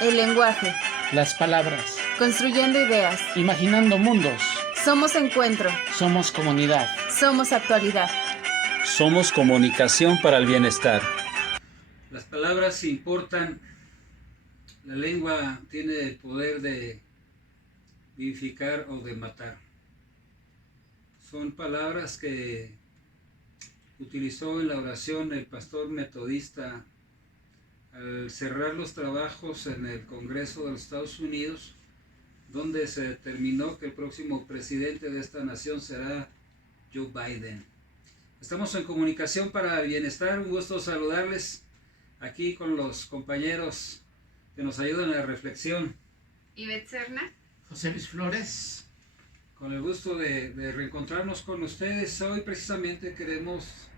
El lenguaje, Las palabras. construyendo ideas. Imaginando mundos. Somos encuentro, Somos comunidad. somos actualidad. Somos comunicación para el bienestar. Las palabras importan. La lengua tiene el poder de vivificar o de matar. Son palabras que utilizó en la oración el pastor metodista al cerrar los trabajos en el Congreso de los Estados Unidos, donde se determinó que el próximo presidente de esta nación será Joe Biden. Estamos en comunicación para el bienestar. Un gusto saludarles aquí con los compañeros que nos ayudan en la reflexión. Ivette Serna. José Luis Flores. Con el gusto de reencontrarnos con ustedes. Hoy precisamente queremos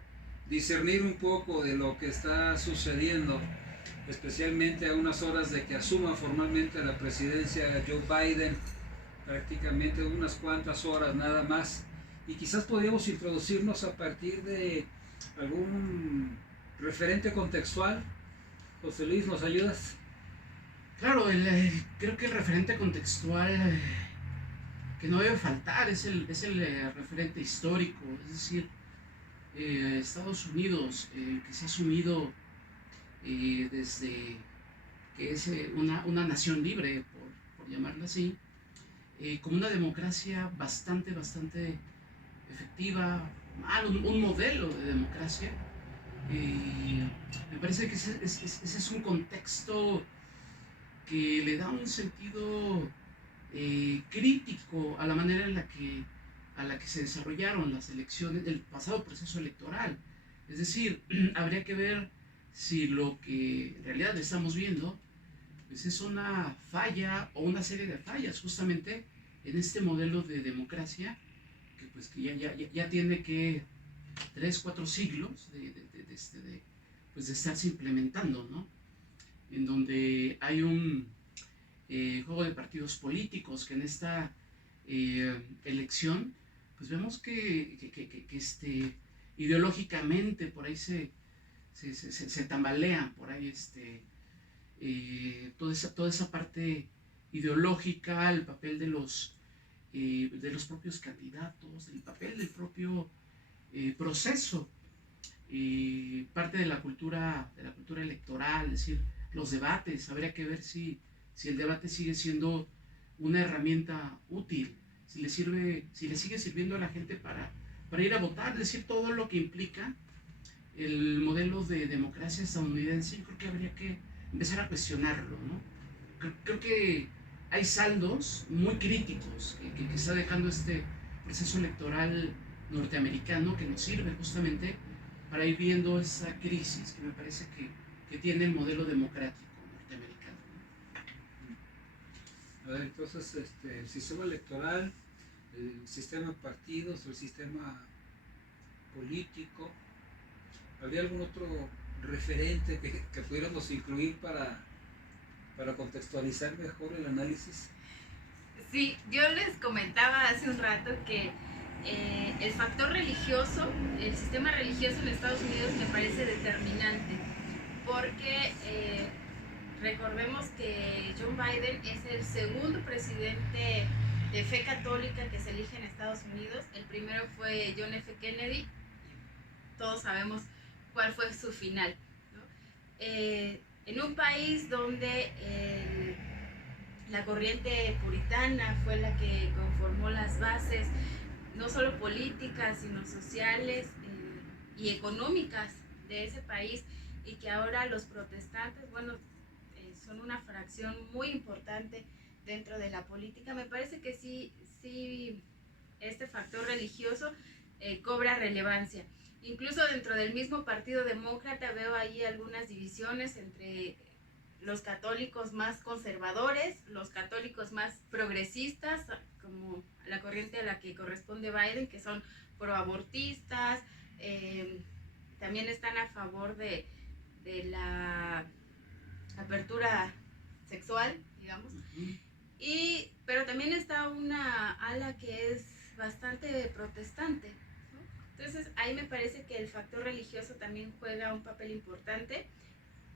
discernir un poco de lo que está sucediendo, especialmente a unas horas de que asuma formalmente la presidencia Joe Biden, prácticamente unas cuantas horas nada más. Y quizás podríamos introducirnos a partir de algún referente contextual. José Luis, ¿nos ayudas? Claro, creo que el referente contextual que no debe faltar es el referente histórico, es decir, Estados Unidos, que se ha asumido desde que es una nación libre, por llamarla así, como una democracia bastante efectiva, un modelo de democracia. Me parece que ese es un contexto que le da un sentido crítico a la manera en la que se desarrollaron las elecciones del pasado proceso electoral. Es decir, habría que ver si lo que en realidad estamos viendo pues es una falla o una serie de fallas justamente en este modelo de democracia que ya tiene que 3-4 siglos de estarse implementando, ¿no? En donde hay un juego de partidos políticos que en esta elección pues vemos que ideológicamente por ahí se tambalean por ahí toda esa parte ideológica, el papel de los propios candidatos, el papel del propio proceso, parte de la cultura electoral, es decir, los debates. Habría que ver si el debate sigue siendo una herramienta útil, si le sigue sirviendo a la gente para ir a votar, es decir, todo lo que implica el modelo de democracia estadounidense. Yo creo que habría que empezar a cuestionarlo, ¿no? Creo que hay saldos muy críticos que está dejando este proceso electoral norteamericano, que nos sirve justamente para ir viendo esa crisis que me parece que tiene el modelo democrático norteamericano. A ver, entonces, el sistema electoral, el sistema de partidos, el sistema político, ¿habría algún otro referente que pudiéramos incluir para contextualizar mejor el análisis? Sí, yo les comentaba hace un rato que el factor religioso, el sistema religioso en Estados Unidos me parece determinante, porque recordemos que Joe Biden es el segundo presidente de fe católica que se elige en Estados Unidos. El primero fue John F. Kennedy, todos sabemos cuál fue su final, ¿no? En un país donde la corriente puritana fue la que conformó las bases, no solo políticas, sino sociales y económicas de ese país, y que ahora los protestantes, son una fracción muy importante dentro de la política. Me parece que sí este factor religioso cobra relevancia. Incluso dentro del mismo Partido Demócrata veo ahí algunas divisiones entre los católicos más conservadores, los católicos más progresistas, como la corriente a la que corresponde Biden, que son proabortistas, también están a favor de la apertura sexual, digamos. Pero también está una ala que es bastante protestante, ¿no? Entonces ahí me parece que el factor religioso también juega un papel importante.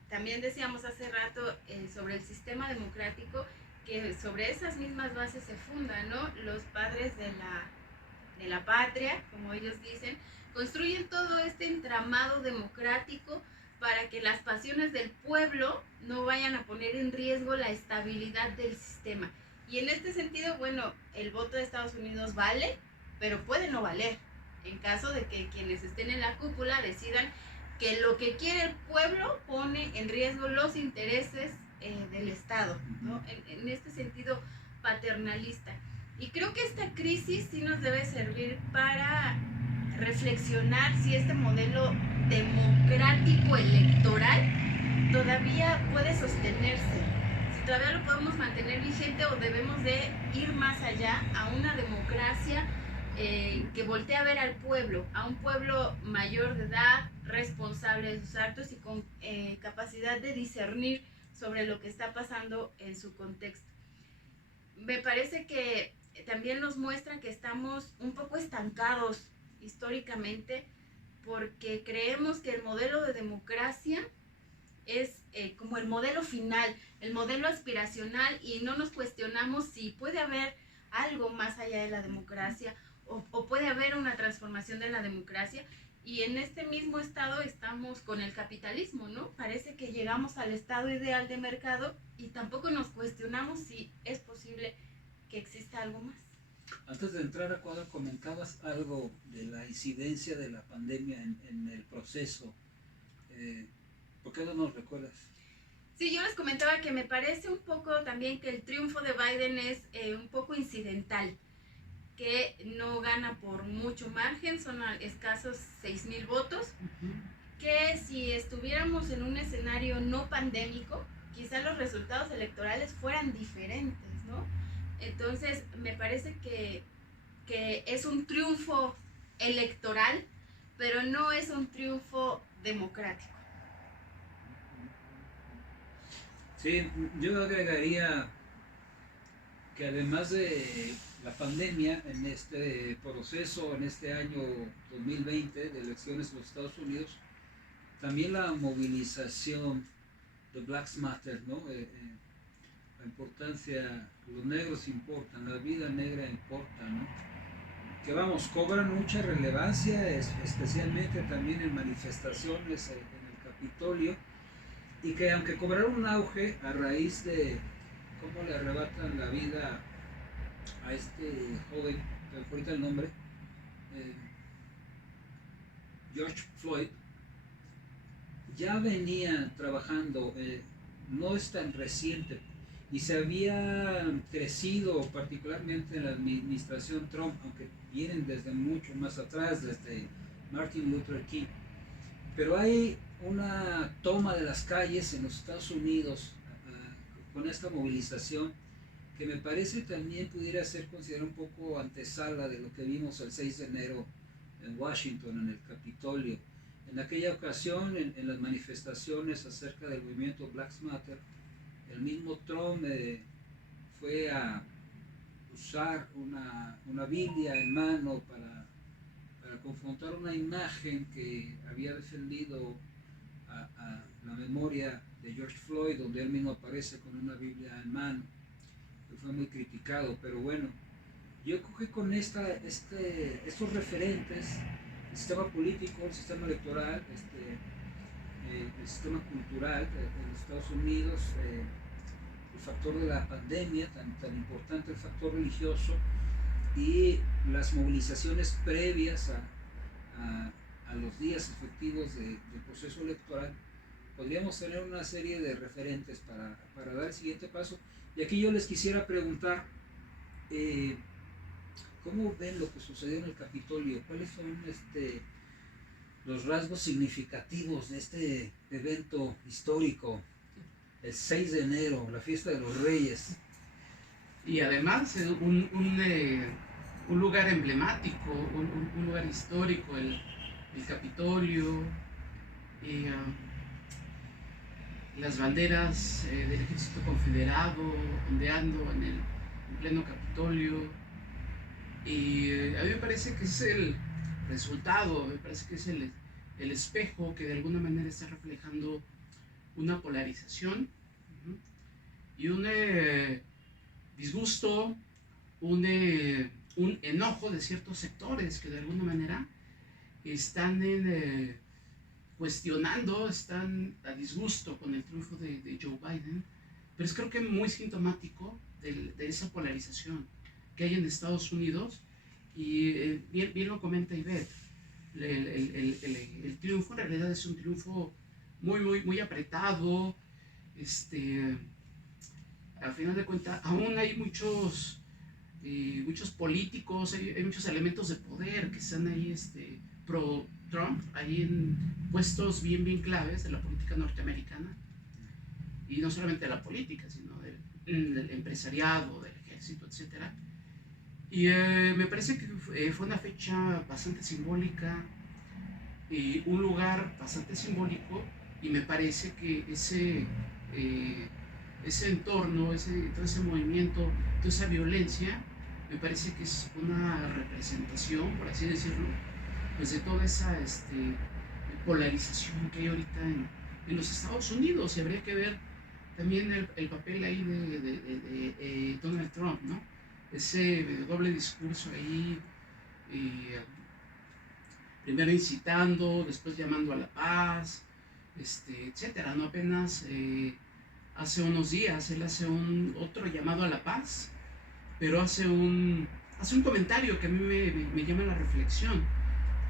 también decíamos hace rato sobre el sistema democrático, que sobre esas mismas bases se fundan, ¿no? Los padres de la patria, como ellos dicen, construyen todo este entramado democrático para que las pasiones del pueblo no vayan a poner en riesgo la estabilidad del sistema. Y en este sentido, bueno, el voto de Estados Unidos vale, pero puede no valer, en caso de que quienes estén en la cúpula decidan que lo que quiere el pueblo pone en riesgo los intereses del Estado, ¿no? En este sentido paternalista. Y creo que esta crisis sí nos debe servir para reflexionar si este modelo democrático electoral todavía puede sostenerse, si todavía lo podemos mantener vigente o debemos de ir más allá a una democracia que voltee a ver al pueblo, a un pueblo mayor de edad, responsable de sus actos y con capacidad de discernir sobre lo que está pasando en su contexto. Me parece que también nos muestra que estamos un poco estancados históricamente porque creemos que el modelo de democracia es como el modelo final, el modelo aspiracional, y no nos cuestionamos si puede haber algo más allá de la democracia o puede haber una transformación de la democracia. Y en este mismo estado estamos con el capitalismo, ¿no? Parece que llegamos al estado ideal de mercado y tampoco nos cuestionamos si es posible que exista algo más. Antes de entrar a cuadro, comentabas algo de la incidencia de la pandemia en el proceso. ¿Por qué no nos recuerdas? Sí, yo les comentaba que me parece un poco también que el triunfo de Biden es un poco incidental, que no gana por mucho margen, son escasos 6,000 votos, que si estuviéramos en un escenario no pandémico, quizás los resultados electorales fueran diferentes, ¿no? Entonces, me parece que es un triunfo electoral, pero no es un triunfo democrático. Sí, yo agregaría que además de la pandemia, en este proceso, en este año 2020 de elecciones en los Estados Unidos, también la movilización de Black Lives Matter, ¿no? La importancia, los negros importan, la vida negra importa, ¿no? Que vamos, cobran mucha relevancia, especialmente también en manifestaciones en el Capitolio, y que aunque cobraron un auge a raíz de cómo le arrebatan la vida a este joven, que me ahorita el nombre, George Floyd, ya venía trabajando, no es tan reciente, y se había crecido particularmente en la administración Trump, aunque vienen desde mucho más atrás, desde Martin Luther King. Pero hay una toma de las calles en los Estados Unidos con esta movilización que me parece también pudiera ser considerada un poco antesala de lo que vimos el 6 de enero en Washington, en el Capitolio. En aquella ocasión, en las manifestaciones acerca del movimiento Black Lives Matter, el mismo Trump fue a usar una Biblia en mano para confrontar una imagen que había defendido a la memoria de George Floyd, donde él mismo aparece con una Biblia en mano, que fue muy criticado. Pero bueno, yo cogí con estos referentes, el sistema político, el sistema electoral, el sistema cultural en los Estados Unidos, el factor de la pandemia, tan importante el factor religioso, y las movilizaciones previas a los días efectivos del proceso electoral. Podríamos tener una serie de referentes para dar el siguiente paso. Y aquí yo les quisiera preguntar, ¿cómo ven lo que sucedió en el Capitolio? ¿Cuáles son los rasgos significativos de este evento histórico, el 6 de enero, la fiesta de los Reyes? Y además un lugar emblemático, un lugar histórico, el Capitolio, las banderas del ejército confederado ondeando en pleno Capitolio. Y a mí me parece que es el resultado, me parece que es el espejo que de alguna manera está reflejando una polarización, ¿no? Y un disgusto, un enojo de ciertos sectores que de alguna manera están cuestionando, están a disgusto con el triunfo de Joe Biden, pero es creo que muy sintomático de esa polarización que hay en Estados Unidos, y bien lo comenta Ivette, el triunfo en realidad es un triunfo muy apretado. Al final de cuentas aún hay muchos políticos, hay muchos elementos de poder que están ahí pro Trump, ahí en puestos bien claves de la política norteamericana, y no solamente de la política, sino del empresariado, del ejército, etcétera. Y me parece que fue una fecha bastante simbólica, un lugar bastante simbólico, y me parece que ese entorno, todo ese movimiento, toda esa violencia, me parece que es una representación, por así decirlo, pues de toda esa polarización que hay ahorita en los Estados Unidos. Y habría que ver también el papel ahí de Donald Trump, ¿no? Ese doble discurso ahí, primero incitando, después llamando a la paz, etcétera, ¿no? Apenas hace unos días él hace otro llamado a la paz, pero hace un comentario que a mí me llama la reflexión.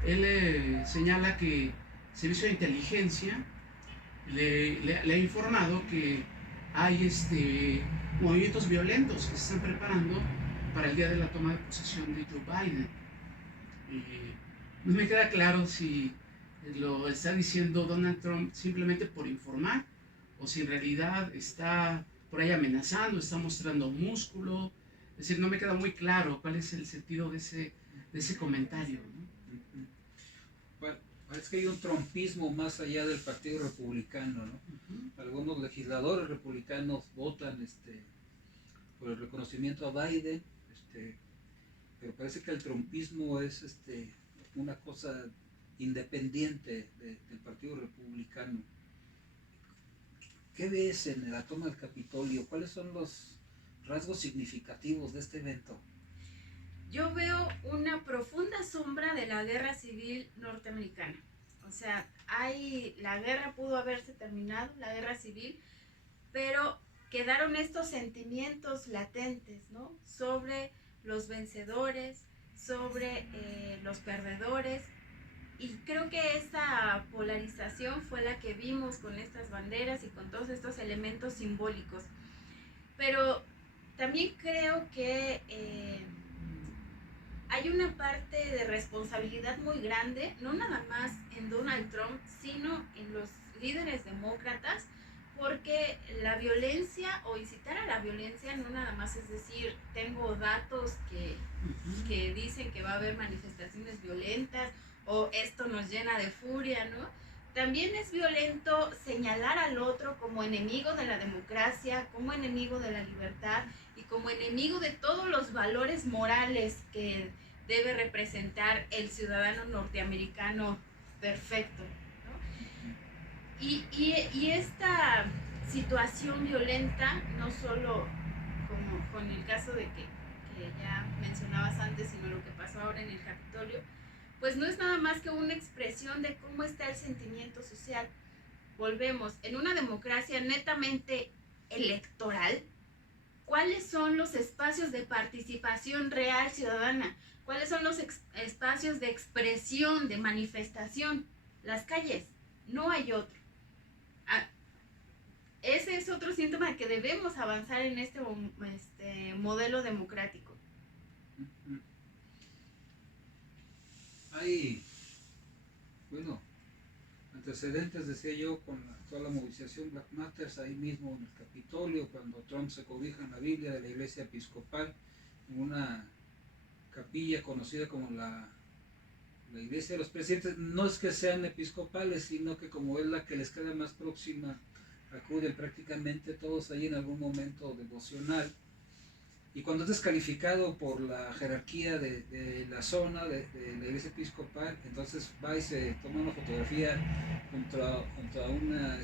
Él señala que el servicio de inteligencia le ha informado que hay movimientos violentos que se están preparando para el día de la toma de posesión de Joe Biden. No me queda claro si lo está diciendo Donald Trump simplemente por informar, o si en realidad está por ahí amenazando, está mostrando músculo. Es decir, no me queda muy claro cuál es el sentido de ese comentario, ¿no? Parece que hay un trumpismo más allá del Partido Republicano, ¿no? Algunos legisladores republicanos votan por el reconocimiento a Biden, pero parece que el trumpismo es una cosa independiente del Partido Republicano. ¿Qué ves en la toma del Capitolio? ¿Cuáles son los rasgos significativos de este evento? Yo veo una profunda sombra de la guerra civil norteamericana. O sea, la guerra pudo haberse terminado, la guerra civil, pero quedaron estos sentimientos latentes, ¿no? Sobre los vencedores, sobre los perdedores. Y creo que esta polarización fue la que vimos con estas banderas y con todos estos elementos simbólicos. Pero también creo que hay una parte de responsabilidad muy grande, no nada más en Donald Trump, sino en los líderes demócratas, porque la violencia o incitar a la violencia no nada más es decir, tengo datos que dicen que va a haber manifestaciones violentas o esto nos llena de furia, ¿no? También es violento señalar al otro como enemigo de la democracia, como enemigo de la libertad y como enemigo de todos los valores morales que debe representar el ciudadano norteamericano perfecto, ¿no? Y esta situación violenta, no solo como con el caso de que ya mencionabas antes, sino lo que pasó ahora en el Capitolio, pues no es nada más que una expresión de cómo está el sentimiento social. Volvemos, en una democracia netamente electoral, ¿cuáles son los espacios de participación real ciudadana? ¿Cuáles son los espacios de expresión, de manifestación? Las calles, no hay otro. Ese es otro síntoma de que debemos avanzar en este modelo democrático. Hay, antecedentes, decía yo, con toda la movilización Black Matters, ahí mismo en el Capitolio, cuando Trump se cobija en la Biblia de la Iglesia Episcopal, en una capilla conocida como la Iglesia de los Presidentes. No es que sean episcopales, sino que como es la que les queda más próxima, acuden prácticamente todos ahí en algún momento devocional. Y cuando es descalificado por la jerarquía de la zona de la Iglesia Episcopal, entonces va y se toma una fotografía contra una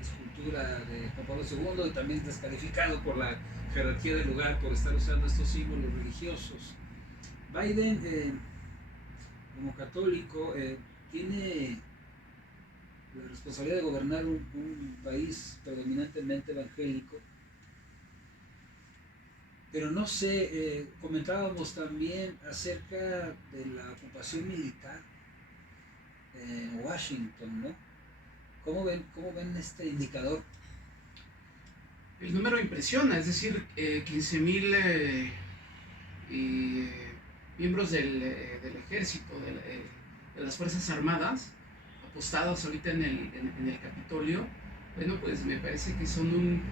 escultura de Juan Pablo II y también descalificado por la jerarquía del lugar por estar usando estos símbolos religiosos. Biden, como católico, tiene la responsabilidad de gobernar un país predominantemente evangélico, pero no sé, comentábamos también acerca de la ocupación militar en Washington, ¿no? ¿Cómo ven este indicador? El número impresiona, es decir, 15,000 miembros del ejército, de las Fuerzas Armadas, apostados ahorita en el Capitolio. Bueno, pues me parece que son un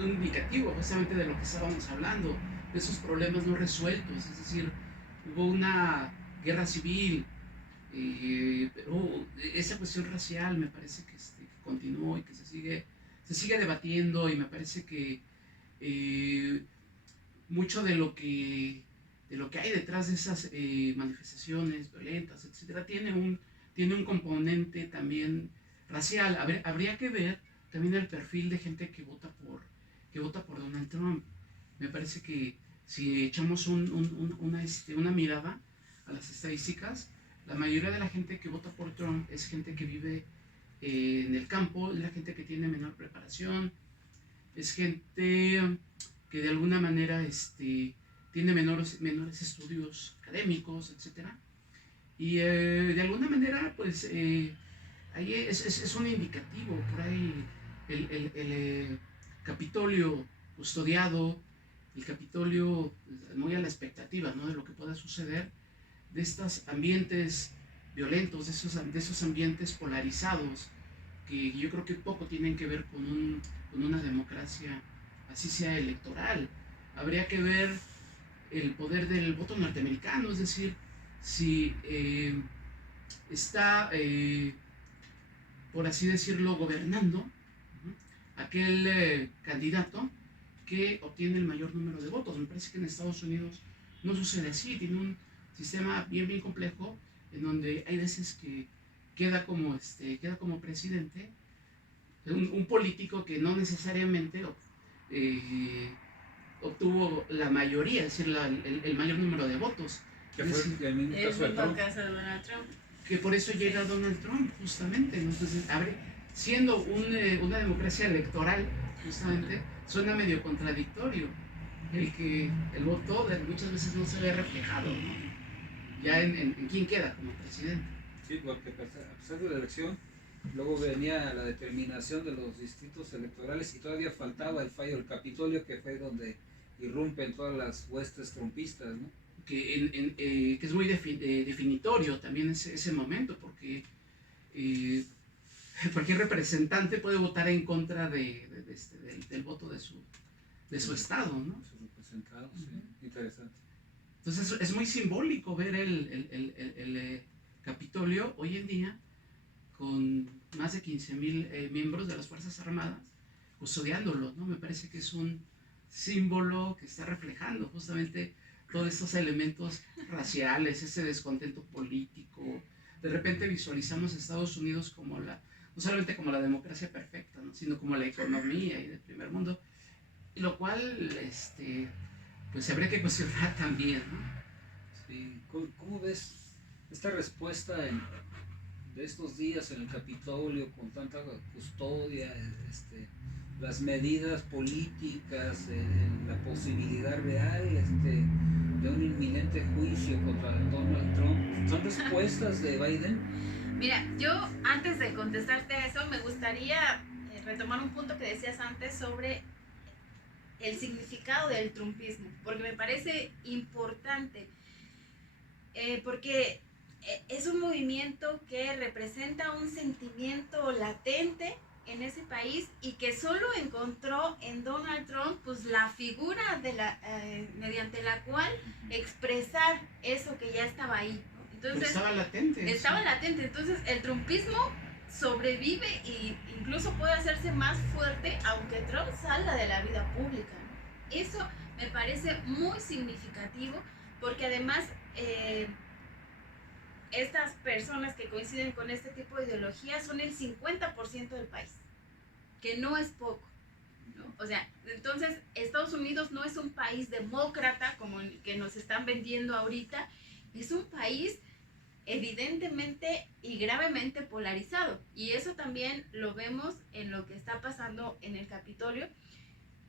indicativo justamente de lo que estábamos hablando, de esos problemas no resueltos, es decir, hubo una guerra civil, pero esa cuestión racial me parece que continuó y que se sigue debatiendo, y me parece que mucho de lo que hay detrás de esas manifestaciones violentas, etcétera, tiene un componente también racial. Habría que ver también el perfil de gente que vota por Donald Trump. Me parece que si echamos una mirada a las estadísticas, la mayoría de la gente que vota por Trump es gente que vive en el campo, es la gente que tiene menor preparación, es gente que de alguna manera tiene menores estudios académicos, etc. Y de alguna manera, pues, ahí es un indicativo. Por ahí el Capitolio custodiado, el Capitolio muy a la expectativa, ¿no?, de lo que pueda suceder, de estos ambientes violentos, de esos ambientes polarizados, que yo creo que poco tienen que ver con una democracia, así sea electoral. Habría que ver el poder del voto norteamericano, es decir, si está, por así decirlo, gobernando aquel candidato que obtiene el mayor número de votos. Me parece que en Estados Unidos no sucede así, tiene un sistema bien complejo, en donde hay veces que queda como presidente un político que no necesariamente obtuvo la mayoría, es decir, el mayor número de votos. Que fue el mismo caso de Donald Trump. Que por eso llega Donald Trump, justamente, ¿no? Entonces, siendo una democracia electoral, justamente, suena medio contradictorio el voto muchas veces no se ve reflejado, ¿no?, ya en quién queda como presidente. Sí, porque a pesar de la elección, luego venía la determinación de los distritos electorales y todavía faltaba el fallo del Capitolio, que fue donde irrumpen todas las huestes trumpistas, ¿no? Que es muy definitorio también ese momento, porque cualquier representante puede votar en contra del voto de su estado, ¿no? Sus representados, sí. Interesante. Entonces es muy simbólico ver el Capitolio hoy en día con más de 15,000 miembros de las Fuerzas Armadas custodiándolo, ¿no? Me parece que es un símbolo que está reflejando justamente todos estos elementos raciales, ese descontento político. De repente visualizamos a Estados Unidos como no solamente como la democracia perfecta, ¿no?, sino como la economía y del primer mundo, y lo cual pues habría que cuestionar también, ¿no? Sí. ¿Cómo ves esta respuesta de estos días en el Capitolio con tanta custodia, las medidas políticas, la posibilidad real de un inminente juicio contra Donald Trump? ¿Son respuestas de Biden? Mira, yo antes de contestarte a eso me gustaría retomar un punto que decías antes sobre el significado del trumpismo, porque me parece importante, porque es un movimiento que representa un sentimiento latente en ese país y que solo encontró en Donald Trump pues la figura mediante la cual expresar eso que ya estaba ahí, ¿no? Entonces, estaba latente. Estaba latente, entonces el trumpismo sobrevive e incluso puede hacerse más fuerte aunque Trump salga de la vida pública, ¿no? Eso me parece muy significativo, porque además estas personas que coinciden con este tipo de ideología son el 50% del país. que no es poco, ¿no? O sea, entonces Estados Unidos no es un país demócrata como el que nos están vendiendo ahorita, es un país evidentemente y gravemente polarizado, y eso también lo vemos en lo que está pasando en el Capitolio.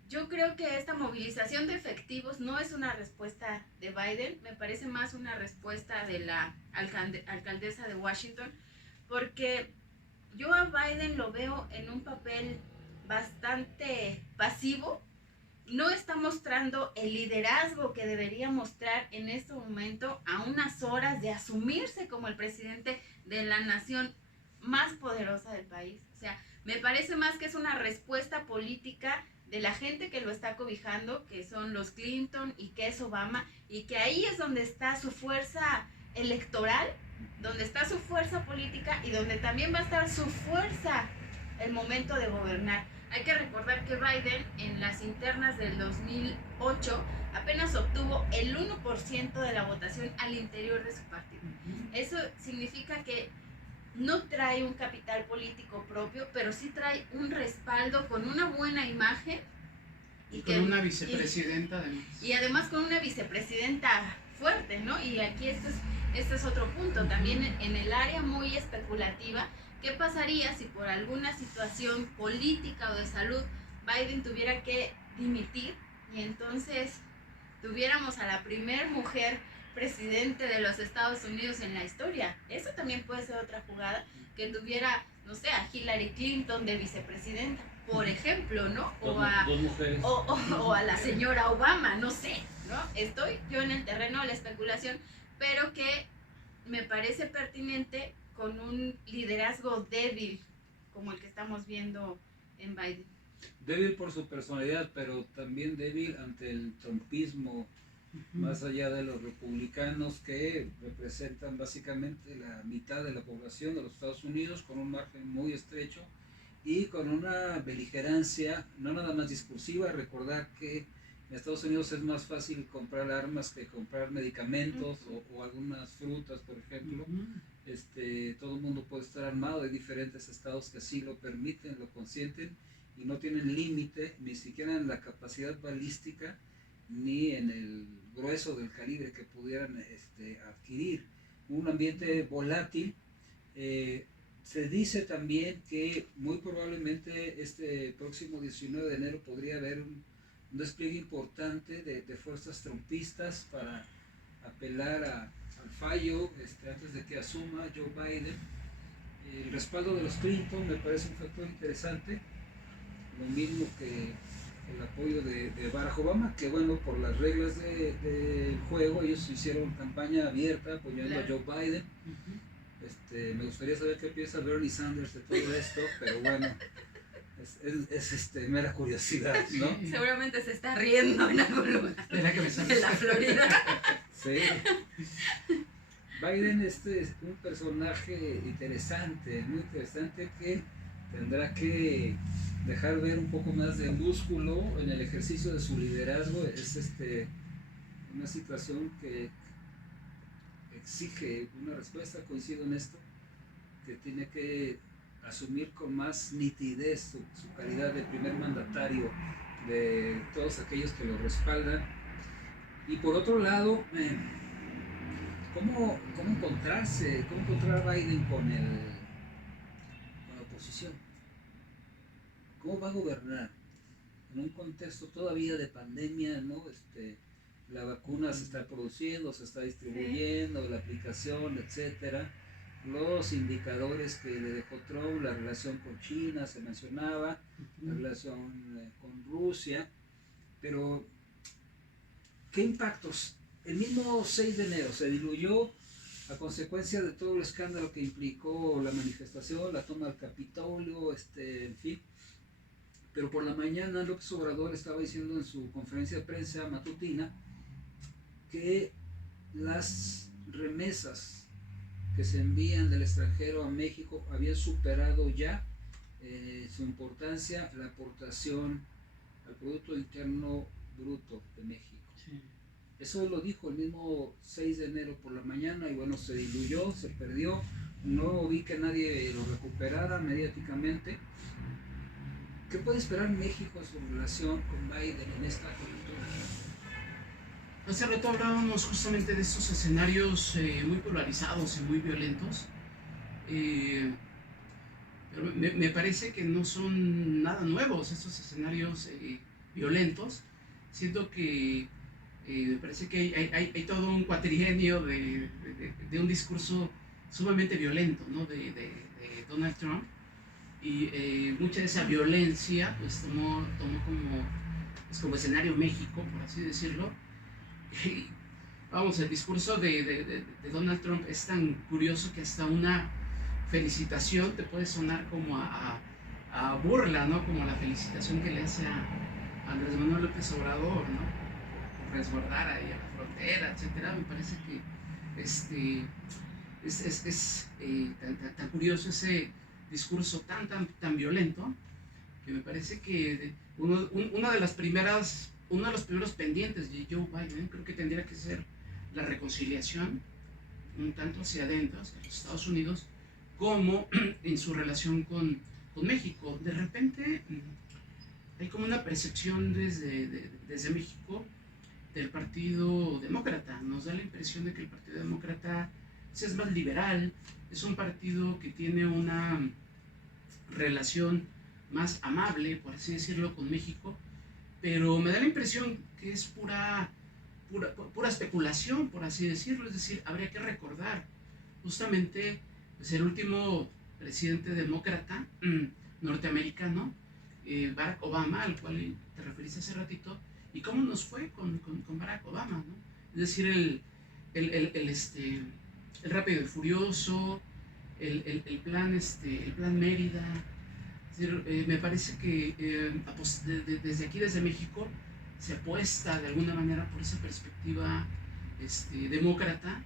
Yo creo que esta movilización de efectivos no es una respuesta de Biden, me parece más una respuesta de la alcaldesa de Washington, porque yo a Biden lo veo en un papel bastante pasivo, no está mostrando el liderazgo que debería mostrar en este momento a unas horas de asumirse como el presidente de la nación más poderosa del país. O sea, me parece más que es una respuesta política de la gente que lo está cobijando, que son los Clinton y que es Obama, y que ahí es donde está su fuerza electoral, donde está su fuerza política y donde también va a estar su fuerza el momento de gobernar. Hay que recordar que Biden en las internas del 2008 apenas obtuvo el 1% de la votación al interior de su partido. Eso significa que no trae un capital político propio, pero sí trae un respaldo con una buena imagen. Y con una vicepresidenta además. Y además con una vicepresidenta fuerte, ¿no? Y aquí este es otro punto, también en el área muy especulativa. ¿Qué pasaría si por alguna situación política o de salud Biden tuviera que dimitir y entonces tuviéramos a la primer mujer presidente de los Estados Unidos en la historia? Eso también puede ser otra jugada, que tuviera, no sé, a Hillary Clinton de vicepresidenta, por ejemplo, ¿no? Dos mujeres. O a la señora Obama, no sé, ¿no? Estoy yo en el terreno de la especulación, pero que me parece pertinente con un liderazgo débil como el que estamos viendo en Biden. Débil por su personalidad, pero también débil ante el trumpismo, más allá de los republicanos que representan básicamente la mitad de la población de los Estados Unidos, con un margen muy estrecho y con una beligerancia no nada más discursiva. Recordar que en Estados Unidos es más fácil comprar armas que comprar medicamentos o algunas frutas, por ejemplo. Todo el mundo puede estar armado, hay diferentes estados que así lo permiten, lo consienten y no tienen límite ni siquiera en la capacidad balística ni en el grueso del calibre que pudieran adquirir. Un ambiente volátil. Se dice también que muy probablemente este próximo 19 de enero podría haber un despliegue importante de fuerzas trumpistas para apelar al fallo antes de que asuma Joe Biden. El respaldo de los Clinton me parece un factor interesante, lo mismo que el apoyo de Barack Obama, que bueno, por las reglas del juego ellos hicieron campaña abierta apoyando a Joe Biden. Me gustaría saber qué piensa Bernie Sanders de todo esto, pero bueno, es mera curiosidad, ¿no? Seguramente se está riendo en algún lugar De la Florida. Sí. Biden es un personaje interesante, muy interesante, que tendrá que dejar ver un poco más de músculo en el ejercicio de su liderazgo. Es una situación que exige una respuesta, coincido en esto, que tiene que asumir con más nitidez su calidad de primer mandatario de todos aquellos que lo respaldan. Y por otro lado, ¿cómo encontrar a Biden con la oposición? ¿Cómo va a gobernar en un contexto todavía de pandemia, ¿no? La vacuna se está produciendo, se está distribuyendo, la aplicación, etcétera. Los indicadores que le dejó Trump, la relación con China se mencionaba, la relación con Rusia, pero ¿qué impactos? El mismo 6 de enero se diluyó a consecuencia de todo el escándalo que implicó la manifestación, la toma del Capitolio, en fin. Pero por la mañana López Obrador estaba diciendo en su conferencia de prensa matutina que las remesas que se envían del extranjero a México habían superado ya su importancia la aportación al Producto Interno Bruto de México. Sí. Eso lo dijo el mismo 6 de enero por la mañana y bueno, se diluyó, se perdió, no vi que nadie lo recuperara mediáticamente. ¿Qué puede esperar México en su relación con Biden en esta coyuntura? Hace rato hablábamos justamente de estos escenarios muy polarizados y muy violentos. Pero me parece que no son nada nuevos estos escenarios violentos. Siento que me parece que hay todo un cuatrienio de un discurso sumamente violento, ¿no? de Donald Trump. Y mucha de esa violencia pues tomó como escenario México, por así decirlo. Y, vamos, el discurso de Donald Trump es tan curioso que hasta una felicitación te puede sonar como a burla, ¿no? Como la felicitación que le hace a Andrés Manuel López Obrador, ¿no? Por resguardar ahí a la frontera, etcétera. Me parece que es tan curioso ese discurso tan violento, que me parece que uno de los primeros pendientes de Joe Biden creo que tendría que ser la reconciliación, un tanto hacia adentro, hacia los Estados Unidos, como en su relación con México. De repente hay como una percepción desde México del Partido Demócrata. Nos da la impresión de que el Partido Demócrata es más liberal, es un partido que tiene una relación más amable, por así decirlo, con México, pero me da la impresión que es pura especulación, por así decirlo. Es decir, habría que recordar justamente pues, el último presidente demócrata norteamericano, Barack Obama, al cual te referiste hace ratito, y cómo nos fue con Barack Obama, ¿no? Es decir, el Rápido y Furioso, el plan Mérida. Es decir, me parece que desde aquí, desde México, se apuesta de alguna manera por esa perspectiva demócrata,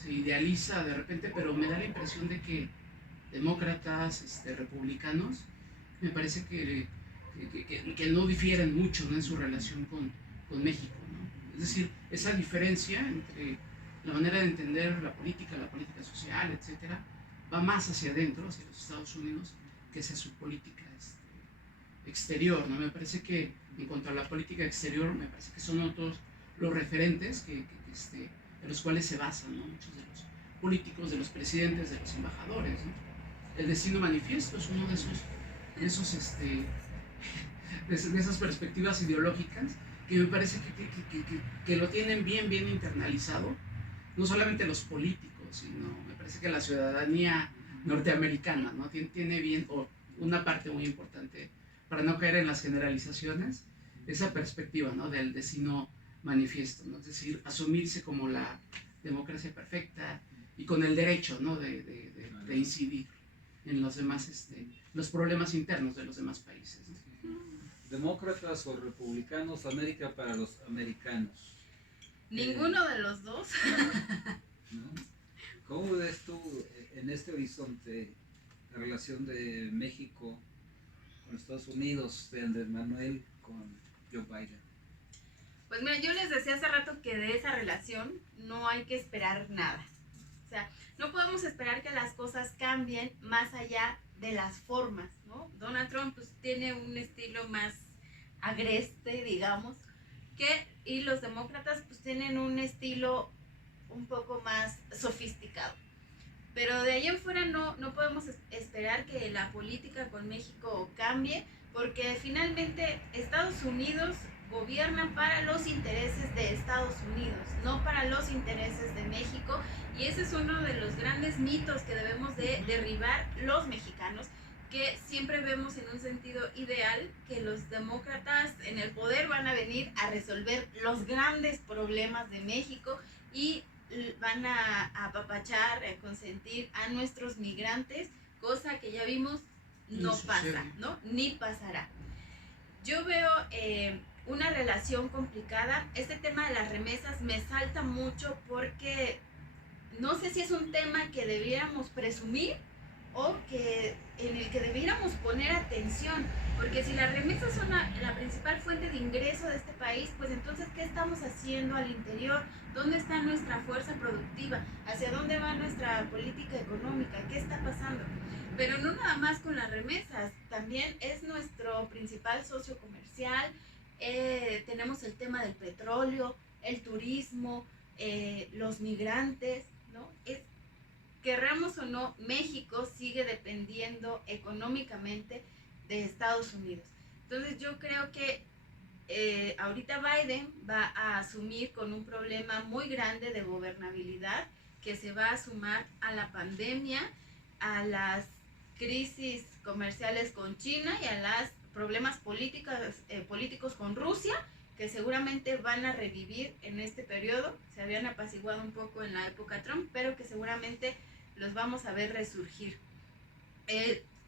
se idealiza de repente, pero me da la impresión de que demócratas, republicanos, me parece que no difieren mucho, ¿no? En su relación con México, ¿no? Es decir, esa diferencia entre la manera de entender la política social, etcétera, va más hacia adentro, hacia los Estados Unidos, que hacia su política exterior, ¿no? Me parece que en cuanto a la política exterior, me parece que son otros los referentes en los cuales se basan, ¿no? Muchos de los políticos, de los presidentes, de los embajadores, ¿no? El Destino Manifiesto es uno de esas perspectivas ideológicas que me parece que lo tienen bien internalizado, no solamente los políticos, sino me parece que la ciudadanía norteamericana, ¿no? Tiene bien, o una parte muy importante, para no caer en las generalizaciones, esa perspectiva, ¿no? Del Destino Manifiesto, ¿no? Es decir, asumirse como la democracia perfecta y con el derecho, ¿no? de incidir en los demás, los problemas internos de los demás países, ¿no? ¿Demócratas o republicanos? América para los americanos. Ninguno de los dos. ¿No? ¿Cómo ves tú en este horizonte la relación de México con Estados Unidos, de Andrés Manuel con Joe Biden? Pues mira, yo les decía hace rato que de esa relación no hay que esperar nada. O sea, no podemos esperar que las cosas cambien más allá de las formas, ¿no? Donald Trump pues tiene un estilo más agreste, digamos, y los demócratas pues tienen un estilo un poco más sofisticado. Pero de ahí en fuera no podemos esperar que la política con México cambie, porque finalmente Estados Unidos gobierna para los intereses de Estados Unidos, no para los intereses de México, y ese es uno de los grandes mitos que debemos de derribar los mexicanos, que siempre vemos en un sentido ideal que los demócratas en el poder van a venir a resolver los grandes problemas de México y van a apapachar, a consentir a nuestros migrantes, cosa que ya vimos no pasa, ¿no? Ni pasará. Yo veo una relación complicada. Este tema de las remesas me salta mucho porque no sé si es un tema que debiéramos presumir en el que debiéramos poner atención, porque si las remesas son la principal fuente de ingreso de este país, pues entonces, ¿qué estamos haciendo al interior? ¿Dónde está nuestra fuerza productiva? ¿Hacia dónde va nuestra política económica? ¿Qué está pasando? Pero no nada más con las remesas, también es nuestro principal socio comercial. Tenemos el tema del petróleo, el turismo, los migrantes, ¿no? Querramos o no, México sigue dependiendo económicamente de Estados Unidos. Entonces yo creo que ahorita Biden va a asumir con un problema muy grande de gobernabilidad que se va a sumar a la pandemia, a las crisis comerciales con China y a los problemas políticos con Rusia, que seguramente van a revivir en este periodo. Se habían apaciguado un poco en la época Trump, pero que seguramente los vamos a ver resurgir.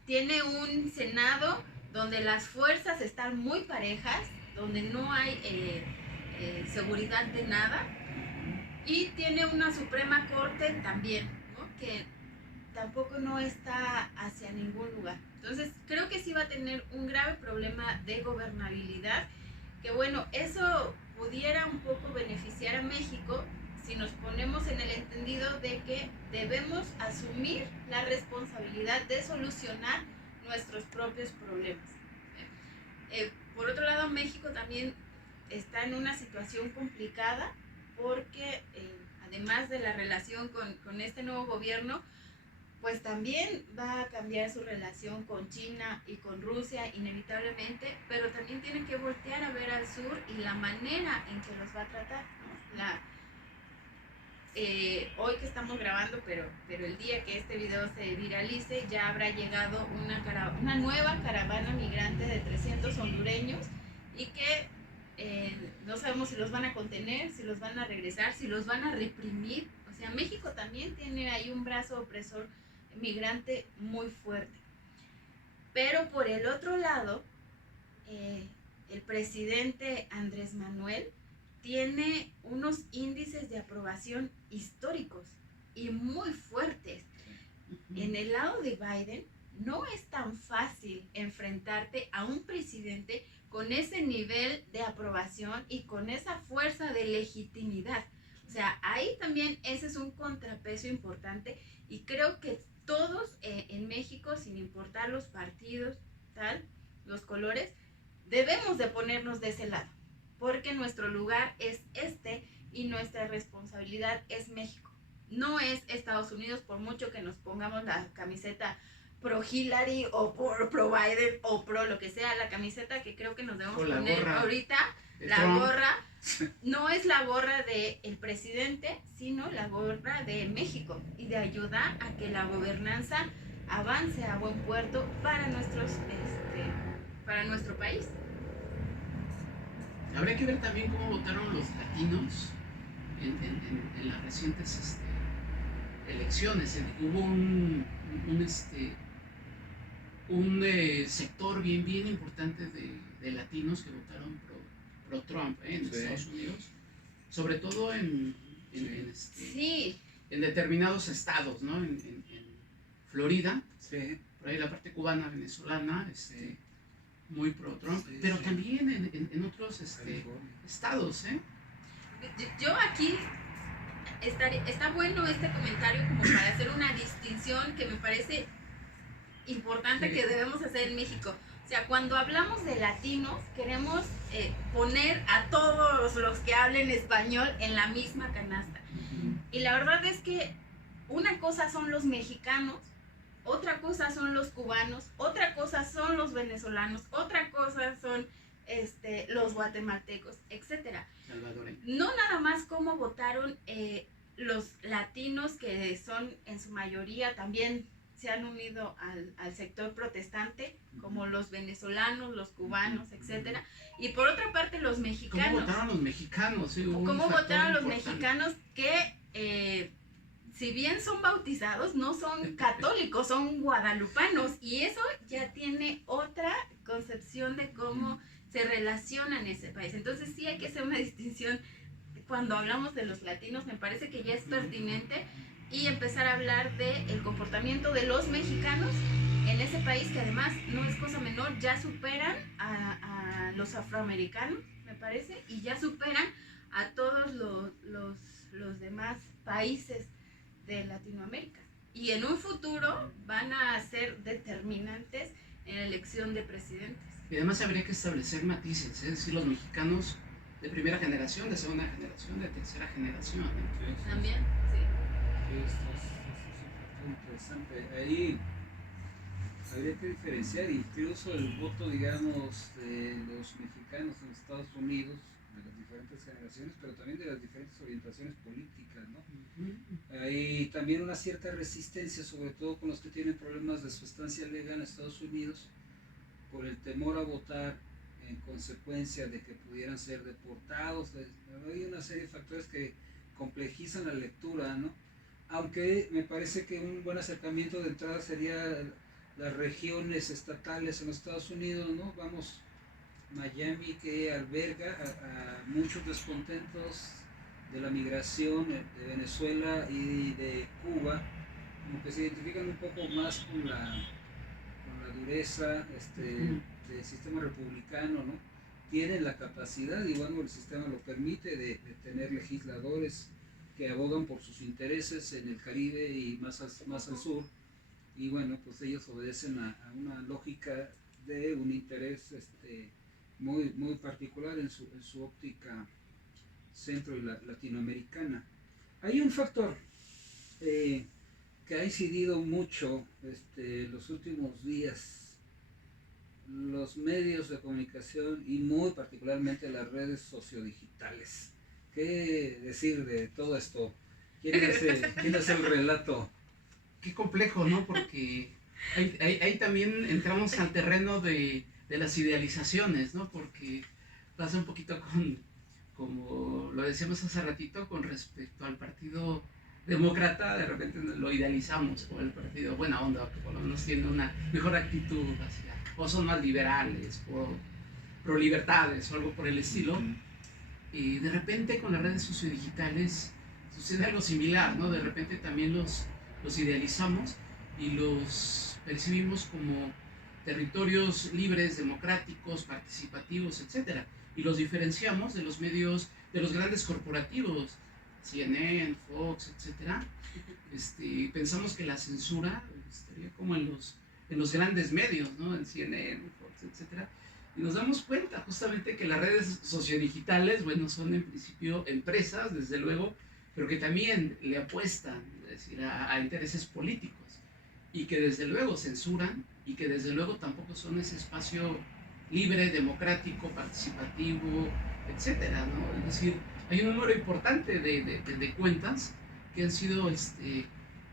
Tiene un Senado donde las fuerzas están muy parejas, donde no hay seguridad de nada, y tiene una Suprema Corte también, ¿no? Que tampoco no está hacia ningún lugar. Entonces creo que sí va a tener un grave problema de gobernabilidad, que bueno, eso pudiera un poco beneficiar a México si nos ponemos en el entendido de que debemos asumir la responsabilidad de solucionar nuestros propios problemas. Por otro lado, México también está en una situación complicada porque además de la relación con este nuevo gobierno, pues también va a cambiar su relación con China y con Rusia inevitablemente, pero también tienen que voltear a ver al sur y la manera en que los va a tratar, ¿no? Hoy que estamos grabando, pero el día que este video se viralice, ya habrá llegado una nueva caravana migrante de 300 hondureños y que no sabemos si los van a contener, si los van a regresar, si los van a reprimir. O sea, México también tiene ahí un brazo opresor migrante muy fuerte. Pero por el otro lado, el presidente Andrés Manuel tiene unos índices de aprobación históricos y muy fuertes. En el lado de Biden no es tan fácil enfrentarte a un presidente con ese nivel de aprobación y con esa fuerza de legitimidad. O sea, ahí también ese es un contrapeso importante, y creo que todos en México, sin importar los partidos, los colores, debemos de ponernos de ese lado, porque nuestro lugar es este y nuestra responsabilidad es México. No es Estados Unidos, por mucho que nos pongamos la camiseta pro Hillary o pro Biden o pro lo que sea, la camiseta que creo que nos debemos poner ahorita, la gorra, no es la gorra del presidente, sino la gorra de México y de ayudar a que la gobernanza avance a buen puerto para nuestro país. Habría que ver también cómo votaron los latinos en las recientes elecciones. Hubo un sector bien importante de latinos que votaron pro Trump en Estados Unidos, sobre todo en determinados estados, ¿no? En Florida, por ahí la parte cubana, venezolana, muy pro Trump, pero también en otros estados, Yo aquí está bueno este comentario como para hacer una distinción que me parece importante que debemos hacer en México. O sea, cuando hablamos de latinos, queremos poner a todos los que hablen español en la misma canasta. Y la verdad es que una cosa son los mexicanos, otra cosa son los cubanos, otra cosa son los venezolanos, otra cosa son los guatemaltecos, etcétera. No nada más cómo votaron los latinos, que son en su mayoría también se han unido al sector protestante, como los venezolanos, los cubanos, etcétera. Y por otra parte los mexicanos. ¿Cómo votaron los mexicanos? Sí, ¿cómo votaron los mexicanos que si bien son bautizados, no son católicos, son guadalupanos? Y eso ya tiene otra concepción de cómo se relacionan en ese país. Entonces sí hay que hacer una distinción. Cuando hablamos de los latinos, me parece que ya es pertinente y empezar a hablar del comportamiento de los mexicanos en ese país, que además no es cosa menor, ya superan a los afroamericanos, me parece, y ya superan a todos los demás países de Latinoamérica. Y en un futuro van a ser determinantes en la elección de presidentes. Y además habría que establecer matices, es decir, los mexicanos de primera generación, de segunda generación, de tercera generación, ¿no? También, sí. Sí, esto es un factor interesante. Ahí habría que diferenciar incluso el voto, digamos, de los mexicanos en Estados Unidos, de las diferentes generaciones, pero también de las diferentes orientaciones políticas, ¿no? Hay también una cierta resistencia, sobre todo con los que tienen problemas de su estancia legal en Estados Unidos, por el temor a votar en consecuencia de que pudieran ser deportados. Hay una serie de factores que complejizan la lectura, ¿no? Aunque me parece que un buen acercamiento de entrada sería las regiones estatales en los Estados Unidos, ¿no? Vamos, Miami, que alberga a muchos descontentos de la migración de Venezuela y de Cuba, como que se identifican un poco más con la dureza del sistema republicano, ¿no? Tienen la capacidad, y bueno, el sistema lo permite, de tener legisladores que abogan por sus intereses en el Caribe y más al sur, y bueno, pues ellos obedecen a una lógica de un interés muy, muy particular en su óptica centro y latinoamericana. Hay un factor que ha incidido mucho los últimos días: los medios de comunicación y muy particularmente las redes sociodigitales. ¿Qué decir de todo esto? ¿Quién hace el relato? Qué complejo, ¿no? Porque ahí también entramos al terreno de las idealizaciones, ¿no? Porque pasa un poquito como lo decíamos hace ratito, con respecto al Partido Demócrata, de repente lo idealizamos como el partido buena onda, que por lo menos tiene una mejor actitud o son más liberales, o pro libertades o algo por el estilo. Y de repente con las redes sociodigitales sucede algo similar, ¿no? De repente también los idealizamos y los percibimos como territorios libres, democráticos, participativos, etc. Y los diferenciamos de los medios, de los grandes corporativos, CNN, Fox, etc. Pensamos que la censura estaría como en los grandes medios, ¿no? En CNN, Fox, etc. Y nos damos cuenta justamente que las redes sociodigitales, bueno, son en principio empresas, desde luego, pero que también le apuestan, es decir, a intereses políticos, y que desde luego censuran, y que desde luego tampoco son ese espacio libre, democrático, participativo, etcétera, ¿no? Es decir, hay un número importante de cuentas que han sido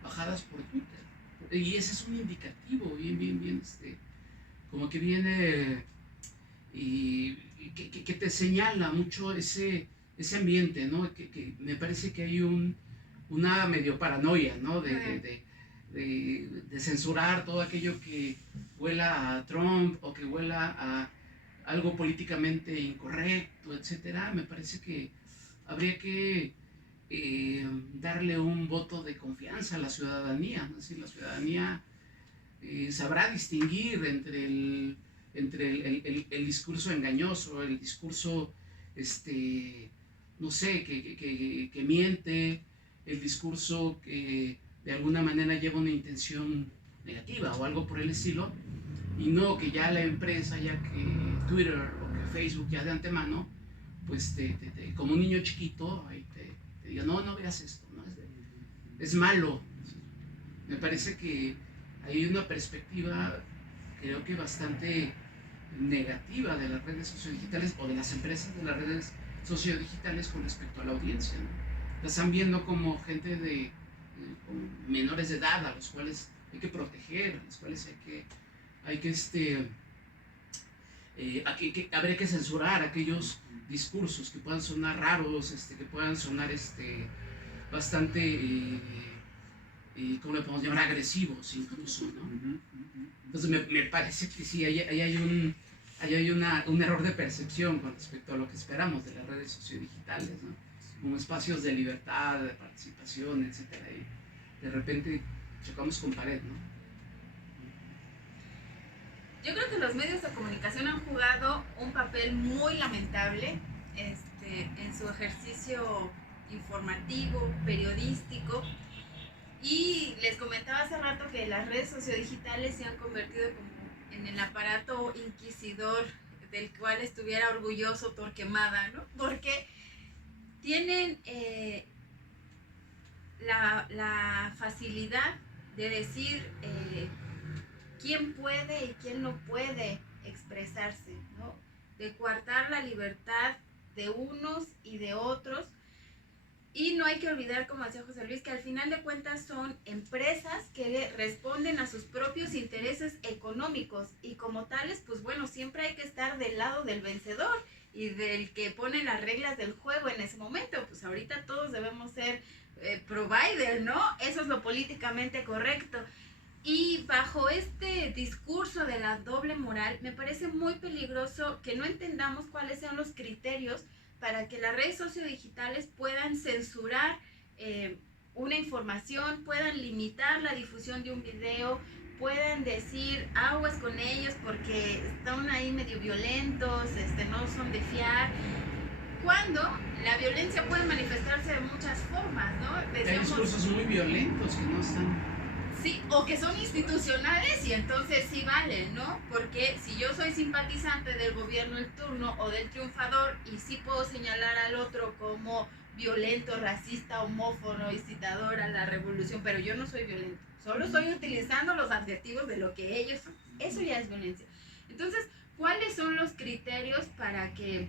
bajadas por Twitter, y ese es un indicativo bien, como que viene y que te señala mucho ese ambiente, ¿no? Que me parece que hay una medio paranoia, ¿no? De censurar todo aquello que huela a Trump o que huela a algo políticamente incorrecto, etcétera. Me parece que habría que darle un voto de confianza a la ciudadanía, ¿no? Es decir, la ciudadanía sabrá distinguir entre el discurso engañoso, el discurso, no sé, que miente, el discurso que de alguna manera lleva una intención negativa o algo por el estilo, y no que ya la empresa, ya que Twitter o que Facebook ya de antemano, pues como un niño chiquito, ahí te diga, no veas esto, ¿no? Es malo. Me parece que hay una perspectiva, creo que bastante negativa de las redes sociodigitales o de las empresas de las redes sociodigitales con respecto a la audiencia, ¿no? La están viendo como gente con menores de edad, a los cuales hay que proteger, a los cuales habría que censurar aquellos discursos que puedan sonar raros, que puedan sonar bastante, ¿cómo le podemos llamar? Agresivos incluso, ¿no? Entonces me parece que sí, ahí hay un error de percepción con respecto a lo que esperamos de las redes sociodigitales, ¿no? Como espacios de libertad, de participación, etc. de repente chocamos con pared, ¿no? Yo creo que los medios de comunicación han jugado un papel muy lamentable en su ejercicio informativo, periodístico. Y les comentaba hace rato que las redes sociodigitales se han convertido como en el aparato inquisidor del cual estuviera orgulloso Torquemada, ¿no? Porque tienen la facilidad de decir quién puede y quién no puede expresarse, ¿no? De coartar la libertad de unos y de otros. Y no hay que olvidar, como decía José Luis, que al final de cuentas son empresas que responden a sus propios intereses económicos y como tales, pues bueno, siempre hay que estar del lado del vencedor y del que pone las reglas del juego en ese momento. Pues ahorita todos debemos ser provider, ¿no? Eso es lo políticamente correcto. Y bajo este discurso de la doble moral, me parece muy peligroso que no entendamos cuáles son los criterios para que las redes sociodigitales puedan censurar una información, puedan limitar la difusión de un video, puedan decir aguas con ellos porque están ahí medio violentos, no son de fiar. Cuando la violencia puede manifestarse de muchas formas, ¿no? Hay discursos muy violentos que no están... Sí, o que son institucionales y entonces sí valen, ¿no? Porque si yo soy simpatizante del gobierno en turno o del triunfador y sí puedo señalar al otro como violento, racista, homófobo, incitador a la revolución, pero yo no soy violento, solo estoy utilizando los adjetivos de lo que ellos son. Eso ya es violencia. Entonces, ¿cuáles son los criterios para que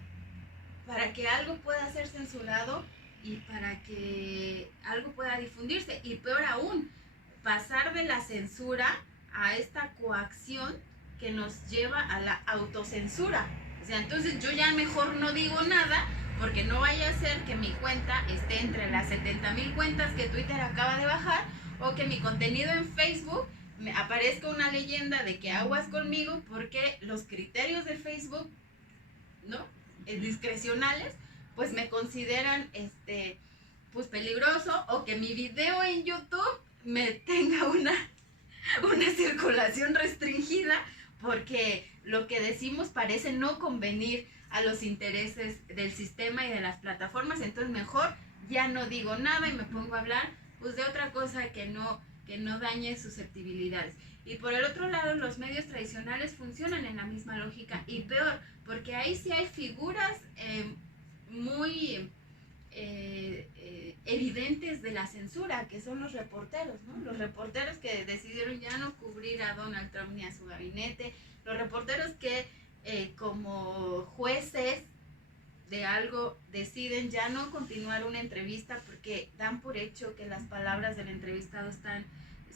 algo pueda ser censurado y para que algo pueda difundirse? Y peor aún, pasar de la censura a esta coacción que nos lleva a la autocensura. O sea, entonces yo ya mejor no digo nada porque no vaya a ser que mi cuenta esté entre las 70,000 cuentas que Twitter acaba de bajar o que mi contenido en Facebook me aparezca una leyenda de que aguas conmigo porque los criterios de Facebook, ¿no? Discrecionales, pues me consideran pues peligroso, o que mi video en YouTube me tenga una circulación restringida porque lo que decimos parece no convenir a los intereses del sistema y de las plataformas. Entonces mejor ya no digo nada y me pongo a hablar pues de otra cosa que no dañe susceptibilidades. Y por el otro lado, los medios tradicionales funcionan en la misma lógica y peor, porque ahí sí hay figuras muy evidentes de la censura, que son los reporteros, ¿no? Los reporteros que decidieron ya no cubrir a Donald Trump ni a su gabinete, los reporteros que como jueces de algo deciden ya no continuar una entrevista porque dan por hecho que las palabras del entrevistado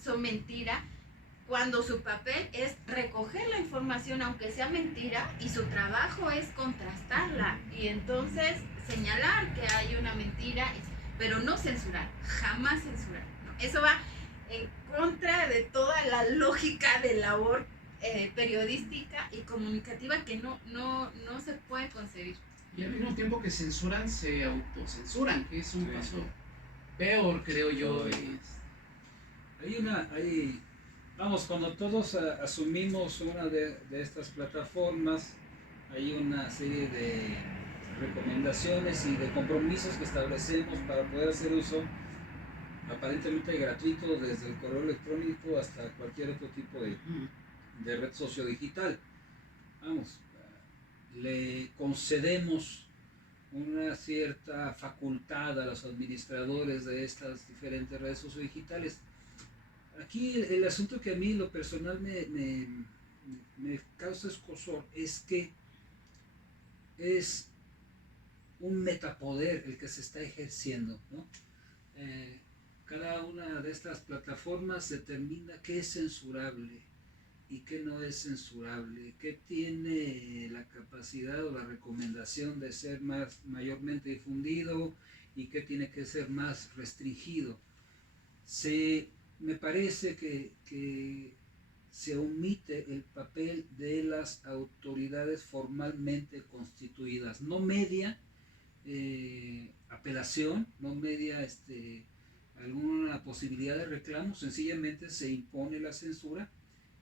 son mentira, cuando su papel es recoger la información aunque sea mentira y su trabajo es contrastarla y entonces señalar que hay una mentira, pero no censurar, jamás censurar, ¿no? Eso va en contra de toda la lógica de labor periodística y comunicativa que no se puede concebir. Y al mismo tiempo que censuran, se autocensuran, que es un paso peor, creo yo. Vamos, cuando todos asumimos una de estas plataformas, hay una serie de recomendaciones y de compromisos que establecemos para poder hacer uso aparentemente gratuito desde el correo electrónico hasta cualquier otro tipo de red sociodigital. Vamos, le concedemos una cierta facultad a los administradores de estas diferentes redes sociodigitales. Aquí el asunto que a mí lo personal me causa escozor es que es un metapoder el que se está ejerciendo, ¿no? Cada una de estas plataformas determina qué es censurable y qué no es censurable, qué tiene la capacidad o la recomendación de ser mayormente difundido y qué tiene que ser más restringido. Me parece que se omite el papel de las autoridades formalmente constituidas, no media apelación, no media alguna posibilidad de reclamo, sencillamente se impone la censura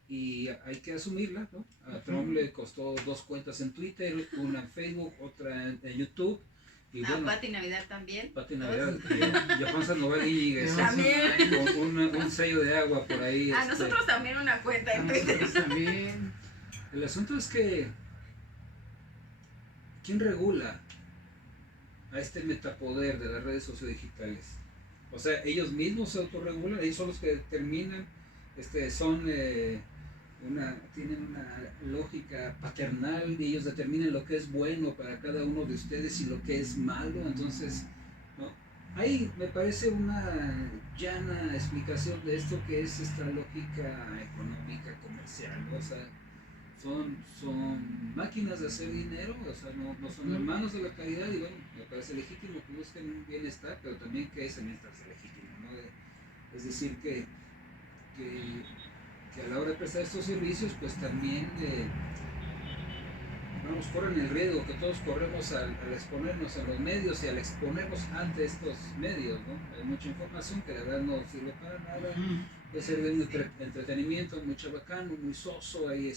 y hay que asumirla, ¿no? A Trump le costó 2 cuentas en Twitter, una en Facebook, otra en YouTube. Y bueno, Pati Navidad también. Pati Navidad, y Juan Sandoval Íñiguez, También. un sello de agua por ahí. A nosotros también una cuenta en Twitter. Nosotros también. El asunto es que, ¿quién regula a este metapoder de las redes sociodigitales? O sea, ellos mismos se autorregulan, ellos son los que determinan, tienen una lógica paternal y ellos determinan lo que es bueno para cada uno de ustedes y lo que es malo. Entonces, ¿no? Ahí me parece una llana explicación de esto que es esta lógica económica, comercial, ¿no? O sea, son máquinas de hacer dinero, o sea, no son hermanos de la caridad, y bueno, me parece legítimo que busquen un bienestar, pero también que ese bienestar sea legítimo, ¿no? Es decir, que a la hora de prestar estos servicios, pues también corren el riesgo que todos corremos al exponernos en los medios y al exponernos ante estos medios, ¿no? Hay mucha información que la verdad no sirve para nada, puede ser de un entretenimiento muy chabacano, muy soso, hay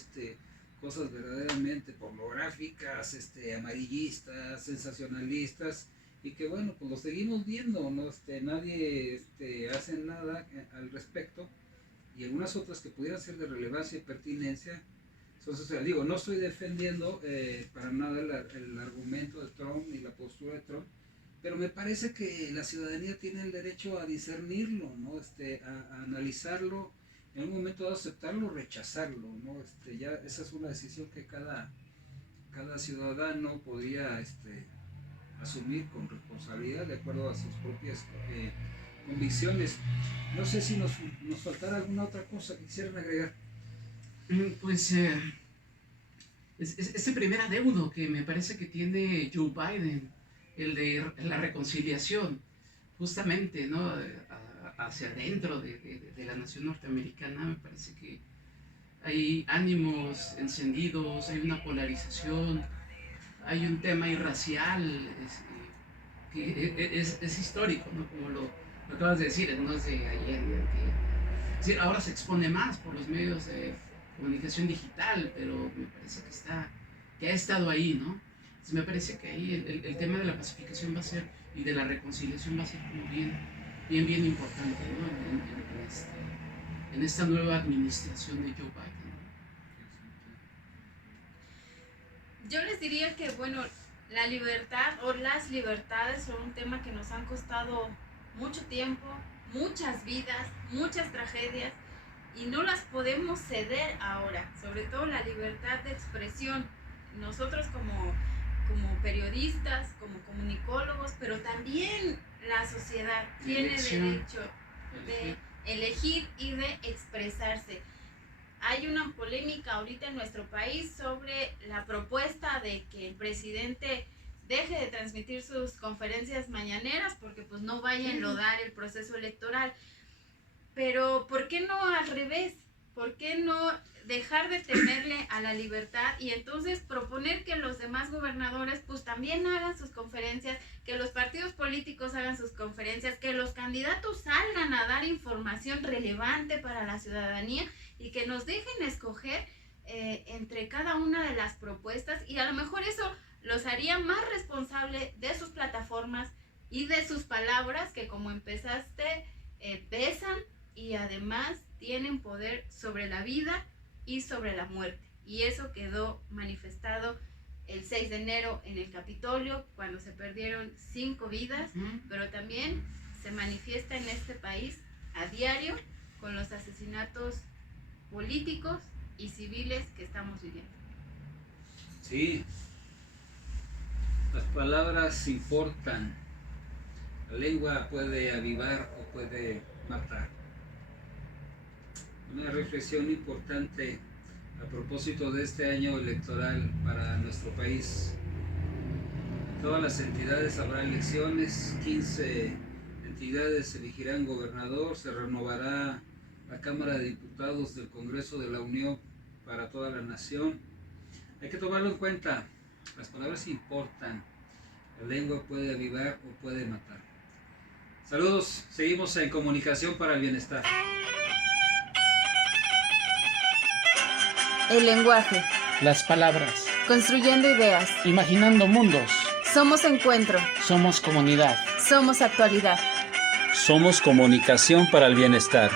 cosas verdaderamente pornográficas, amarillistas, sensacionalistas, y que bueno, pues lo seguimos viendo, ¿no? Nadie hace nada al respecto, y algunas otras que pudieran ser de relevancia y pertinencia. Entonces, digo, no estoy defendiendo para nada el argumento de Trump ni la postura de Trump, pero me parece que la ciudadanía tiene el derecho a discernirlo, ¿no? A analizarlo, en un momento dado aceptarlo o rechazarlo, ¿no? Ya esa es una decisión que cada ciudadano podría asumir con responsabilidad de acuerdo a sus propias convicciones. No sé si nos faltara alguna otra cosa que quisieran agregar. Pues ese primer adeudo que me parece que tiene Joe Biden, el de la reconciliación, justamente, ¿no? Hacia adentro de la nación norteamericana, me parece que hay ánimos encendidos, hay una polarización, hay un tema irracial que es histórico, ¿no? Como lo acabas de decir, no es de ayer, es decir, ahora se expone más por los medios de comunicación digital, pero me parece que ha estado ahí, ¿no? Entonces me parece que ahí el tema de la pacificación va a ser, y de la reconciliación va a ser como bien importante, ¿no? En esta nueva administración de Joe Biden, ¿no? Yo les diría que, bueno, la libertad o las libertades son un tema que nos han costado mucho tiempo, muchas vidas, muchas tragedias, y no las podemos ceder ahora, sobre todo la libertad de expresión. Nosotros como periodistas, como comunicólogos, pero también la sociedad tiene derecho de elegir y de expresarse. Hay una polémica ahorita en nuestro país sobre la propuesta de que el presidente deje de transmitir sus conferencias mañaneras porque pues no vaya a enlodar el proceso electoral. Pero ¿por qué no al revés? ¿Por qué no dejar de temerle a la libertad y entonces proponer que los demás gobernadores pues también hagan sus conferencias, que los partidos políticos hagan sus conferencias, que los candidatos salgan a dar información relevante para la ciudadanía y que nos dejen escoger entre cada una de las propuestas, y a lo mejor eso los haría más responsables de sus plataformas y de sus palabras, que como empezaste pesan y además tienen poder sobre la vida y sobre la muerte. Y eso quedó manifestado el 6 de enero en el Capitolio, cuando se perdieron 5 vidas, pero también se manifiesta en este país a diario con los asesinatos políticos y civiles que estamos viviendo. Sí, las palabras importan. La lengua puede avivar o puede matar. Una reflexión importante a propósito de este año electoral para nuestro país. En todas las entidades habrá elecciones, 15 entidades elegirán gobernador, se renovará la Cámara de Diputados del Congreso de la Unión para toda la nación. Hay que tomarlo en cuenta, las palabras importan, la lengua puede avivar o puede matar. Saludos, seguimos en Comunicación para el Bienestar. El lenguaje. Las palabras. Construyendo ideas. Imaginando mundos. Somos encuentro. Somos comunidad. Somos actualidad. Somos comunicación para el bienestar.